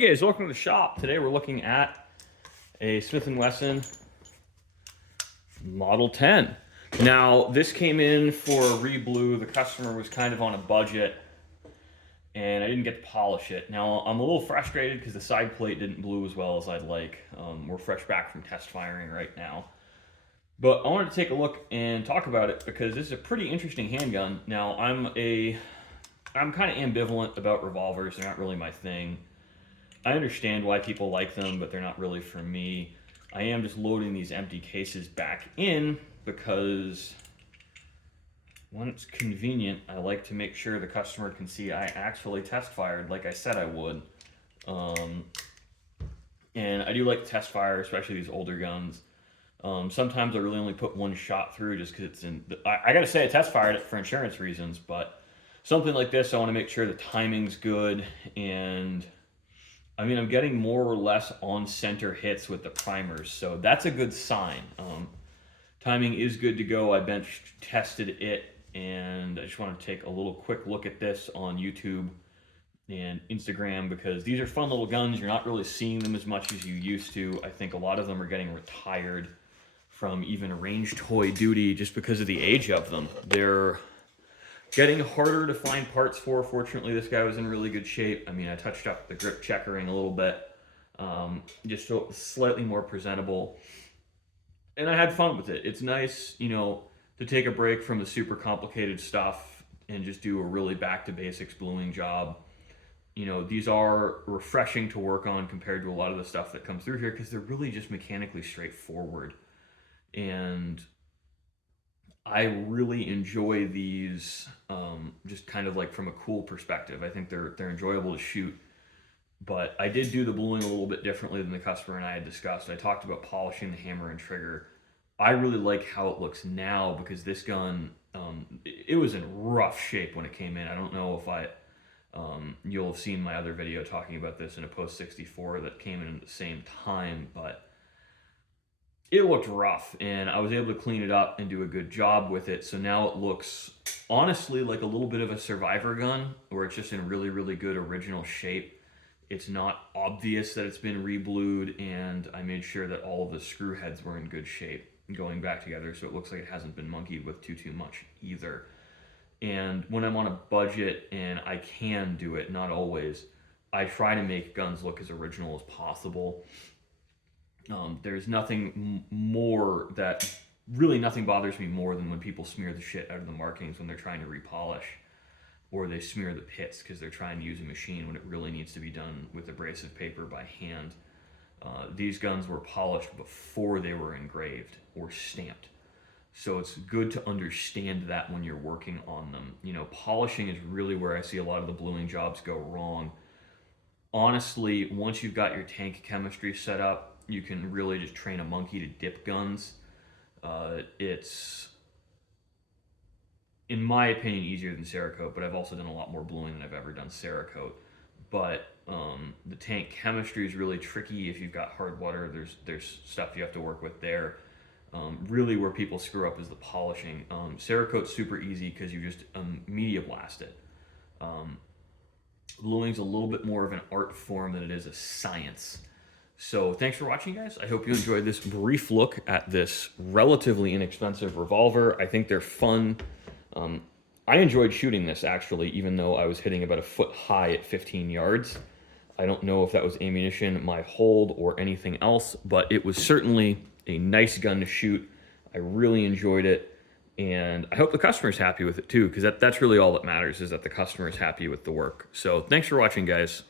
Hey guys, welcome to the shop. Today we're looking at a Smith & Wesson Model 10. Now this came in for a re-blue. The customer was kind of on a budget and I didn't get to polish it. Now I'm a little frustrated because the side plate didn't blue as well as I'd like. We're fresh back from test firing right now. But I wanted to take a look and talk about it because this is a pretty interesting handgun. Now I'm kind of ambivalent about revolvers. They're not really my thing. I understand why people like them, but they're not really for me. I am just loading these empty cases back in because when it's convenient, I like to make sure the customer can see I actually test fired like I said I would. And I do like to test fire, especially these older guns. Sometimes I really only put one shot through just because it's in... I gotta say I test fired it for insurance reasons, but something like this, I want to make sure the timing's good. And I mean, I'm getting more or less on center hits with the primers, so that's a good sign. Timing is good to go. I bench tested it, and I just want to take a little quick look at this on YouTube and Instagram because these are fun little guns. You're not really seeing them as much as you used to. I think a lot of them are getting retired from even range toy duty just because of the age of them. They're getting harder to find parts for. Fortunately, this guy was in really good shape. I mean, I touched up the grip checkering a little bit, just so it was slightly more presentable. And I had fun with it. It's nice, you know, to take a break from the super complicated stuff and just do a really back to basics bluing job. You know, these are refreshing to work on compared to a lot of the stuff that comes through here because they're really just mechanically straightforward. And I really enjoy these just kind of like from a cool perspective. I think they're enjoyable to shoot. But I did do the bluing a little bit differently than the customer and I had discussed. I talked about polishing the hammer and trigger. I really like how it looks now because this gun, it was in rough shape when it came in. I don't know if you'll have seen my other video talking about this in a Post 64 that came in at the same time, but it looked rough and I was able to clean it up and do a good job with it. So now it looks honestly like a little bit of a survivor gun where it's just in really, really good original shape. It's not obvious that it's been re-blued, and I made sure that all of the screw heads were in good shape going back together, so it looks like it hasn't been monkeyed with too much either. And when I'm on a budget and I can do it, not always, I try to make guns look as original as possible. There's nothing nothing bothers me more than when people smear the shit out of the markings when they're trying to repolish, or they smear the pits because they're trying to use a machine when it really needs to be done with abrasive paper by hand. These guns were polished before they were engraved or stamped. So it's good to understand that when you're working on them. You know, polishing is really where I see a lot of the bluing jobs go wrong. Honestly, once you've got your tank chemistry set up, you can really just train a monkey to dip guns. It's, in my opinion, easier than Cerakote, but I've also done a lot more bluing than I've ever done Cerakote. But the tank chemistry is really tricky if you've got hard water. There's stuff you have to work with there. Really where people screw up is the polishing. Cerakote's super easy because you just media blast it. Bluing's a little bit more of an art form than it is a science. So thanks for watching, guys. I hope you enjoyed this brief look at this relatively inexpensive revolver. I think they're fun. I enjoyed shooting this, actually, even though I was hitting about a foot high at 15 yards. I don't know if that was ammunition, my hold, or anything else, but it was certainly a nice gun to shoot. I really enjoyed it, and I hope the customer's happy with it too, because that's really all that matters, is that the customer is happy with the work. So thanks for watching, guys.